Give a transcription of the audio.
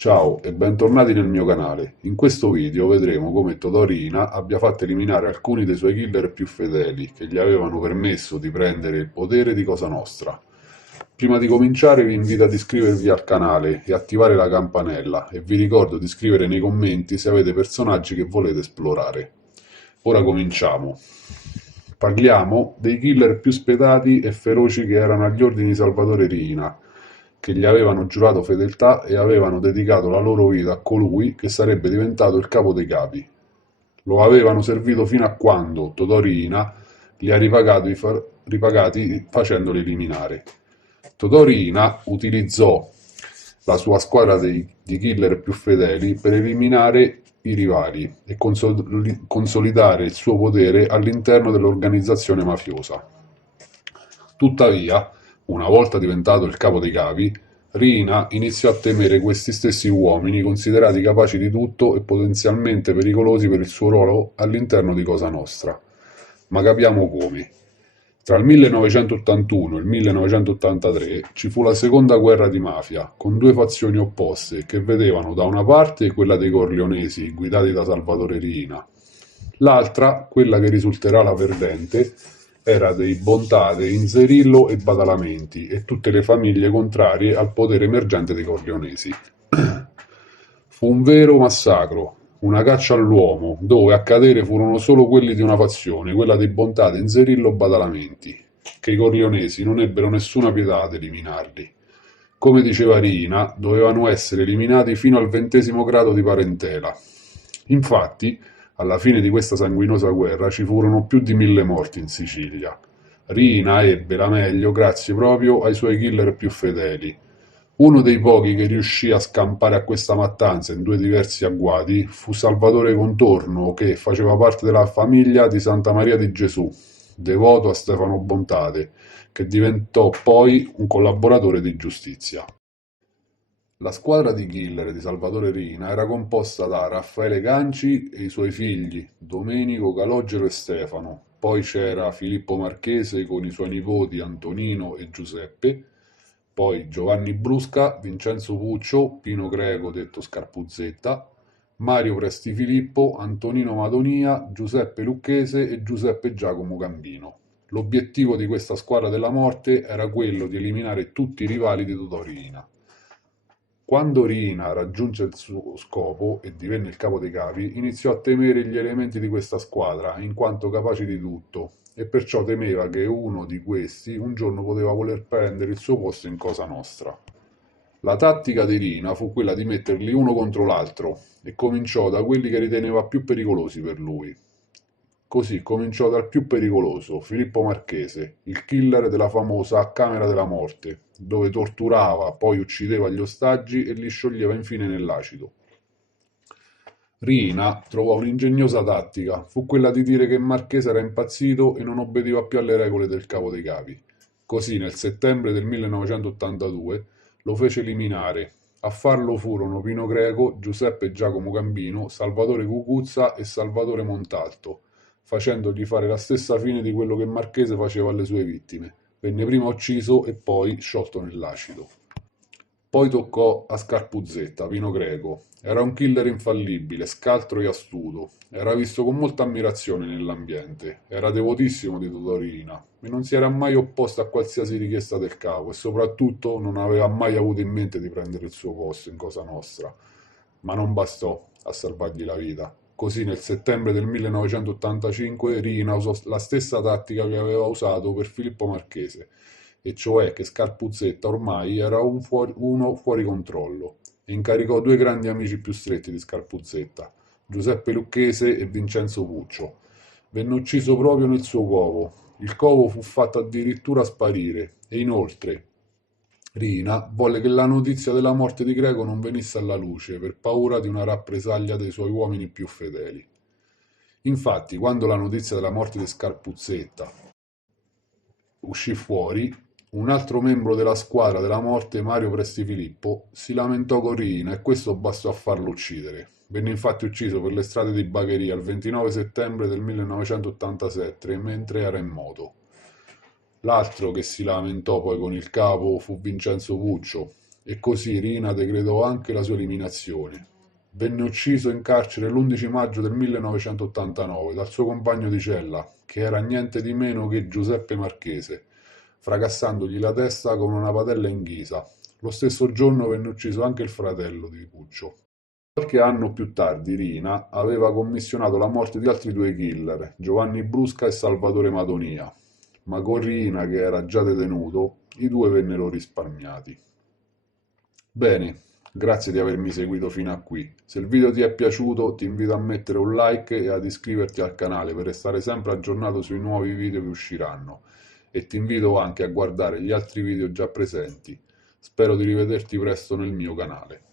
Ciao e bentornati nel mio canale. In questo video vedremo come Todorina abbia fatto eliminare alcuni dei suoi killer più fedeli che gli avevano permesso di prendere il potere di Cosa Nostra. Prima di cominciare vi invito ad iscrivervi al canale e attivare la campanella e vi ricordo di scrivere nei commenti se avete personaggi che volete esplorare. Ora cominciamo. Parliamo dei killer più spietati e feroci che erano agli ordini di Salvatore Riina, che gli avevano giurato fedeltà e avevano dedicato la loro vita a colui che sarebbe diventato il capo dei capi. Lo avevano servito fino a quando Totò Riina li ha ripagati facendoli eliminare. Totò Riina utilizzò la sua squadra di killer più fedeli per eliminare i rivali e consolidare il suo potere all'interno dell'organizzazione mafiosa. Tuttavia, una volta diventato il capo dei capi, Riina iniziò a temere questi stessi uomini considerati capaci di tutto e potenzialmente pericolosi per il suo ruolo all'interno di Cosa Nostra. Ma capiamo come. Tra il 1981 e il 1983 ci fu la seconda guerra di mafia, con due fazioni opposte che vedevano da una parte quella dei Corleonesi, guidati da Salvatore Riina, l'altra, quella che risulterà la perdente, era dei Bontate, Inzerillo e Badalamenti e tutte le famiglie contrarie al potere emergente dei Corleonesi. Fu un vero massacro, una caccia all'uomo, dove a cadere furono solo quelli di una fazione, quella dei Bontate, Inzerillo e Badalamenti, che i Corleonesi non ebbero nessuna pietà ad eliminarli. Come diceva Riina, dovevano essere eliminati fino al 20° grado di parentela. Infatti, alla fine di questa sanguinosa guerra ci furono più di 1000 morti in Sicilia. Riina ebbe la meglio grazie proprio ai suoi killer più fedeli. Uno dei pochi che riuscì a scampare a questa mattanza in due diversi agguati fu Salvatore Contorno, che faceva parte della famiglia di Santa Maria di Gesù, devoto a Stefano Bontate, che diventò poi un collaboratore di giustizia. La squadra di killer di Salvatore Riina era composta da Raffaele Ganci e i suoi figli Domenico, Calogero e Stefano, poi c'era Filippo Marchese con i suoi nipoti Antonino e Giuseppe, poi Giovanni Brusca, Vincenzo Puccio, Pino Greco detto Scarpuzzetta, Mario Prestifilippo, Antonino Madonia, Giuseppe Lucchese e Giuseppe Giacomo Gambino. L'obiettivo di questa squadra della morte era quello di eliminare tutti i rivali di Totò Riina. Quando Riina raggiunse il suo scopo e divenne il capo dei capi, iniziò a temere gli elementi di questa squadra, in quanto capaci di tutto, e perciò temeva che uno di questi un giorno poteva voler prendere il suo posto in Cosa Nostra. La tattica di Riina fu quella di metterli uno contro l'altro, e cominciò da quelli che riteneva più pericolosi per lui. Così cominciò dal più pericoloso, Filippo Marchese, il killer della famosa Camera della Morte, dove torturava, poi uccideva gli ostaggi e li scioglieva infine nell'acido. Riina trovò un'ingegnosa tattica, fu quella di dire che Marchese era impazzito e non obbediva più alle regole del capo dei capi. Così nel settembre del 1982 lo fece eliminare. A farlo furono Pino Greco, Giuseppe Giacomo Gambino, Salvatore Cucuzza e Salvatore Montalto, facendogli fare la stessa fine di quello che Marchese faceva alle sue vittime. Venne prima ucciso e poi sciolto nell'acido. Poi toccò a Scarpuzzetta, Pino Greco. Era un killer infallibile, scaltro e astuto. Era visto con molta ammirazione nell'ambiente. Era devotissimo di Totò Riina e non si era mai opposto a qualsiasi richiesta del capo e soprattutto non aveva mai avuto in mente di prendere il suo posto in Cosa Nostra. Ma non bastò a salvargli la vita. Così nel settembre del 1985 Riina usò la stessa tattica che aveva usato per Filippo Marchese, e cioè che Scarpuzzetta ormai era uno fuori controllo, e incaricò due grandi amici più stretti di Scarpuzzetta, Giuseppe Lucchese e Vincenzo Puccio. Venne ucciso proprio nel suo covo. Il covo fu fatto addirittura sparire e inoltre Riina volle che la notizia della morte di Greco non venisse alla luce per paura di una rappresaglia dei suoi uomini più fedeli. Infatti, quando la notizia della morte di Scarpuzzetta uscì fuori, un altro membro della squadra della morte, Mario Prestifilippo, si lamentò con Riina e questo bastò a farlo uccidere. Venne infatti ucciso per le strade di Bagheria il 29 settembre del 1987 mentre era in moto. L'altro che si lamentò poi con il capo fu Vincenzo Puccio. e così Rina decretò anche la sua eliminazione. Venne ucciso in carcere l'11 maggio del 1989 dal suo compagno di cella, che era niente di meno che Giuseppe Marchese, fracassandogli la testa con una padella in ghisa. Lo stesso giorno venne ucciso anche il fratello di Puccio. Qualche anno più tardi Rina aveva commissionato la morte di altri due killer, Giovanni Brusca e Salvatore Madonia, ma con Rina, che era già detenuto, i due vennero risparmiati. Bene, grazie di avermi seguito fino a qui. Se il video ti è piaciuto ti invito a mettere un like e ad iscriverti al canale per restare sempre aggiornato sui nuovi video che usciranno e ti invito anche a guardare gli altri video già presenti. Spero di rivederti presto nel mio canale.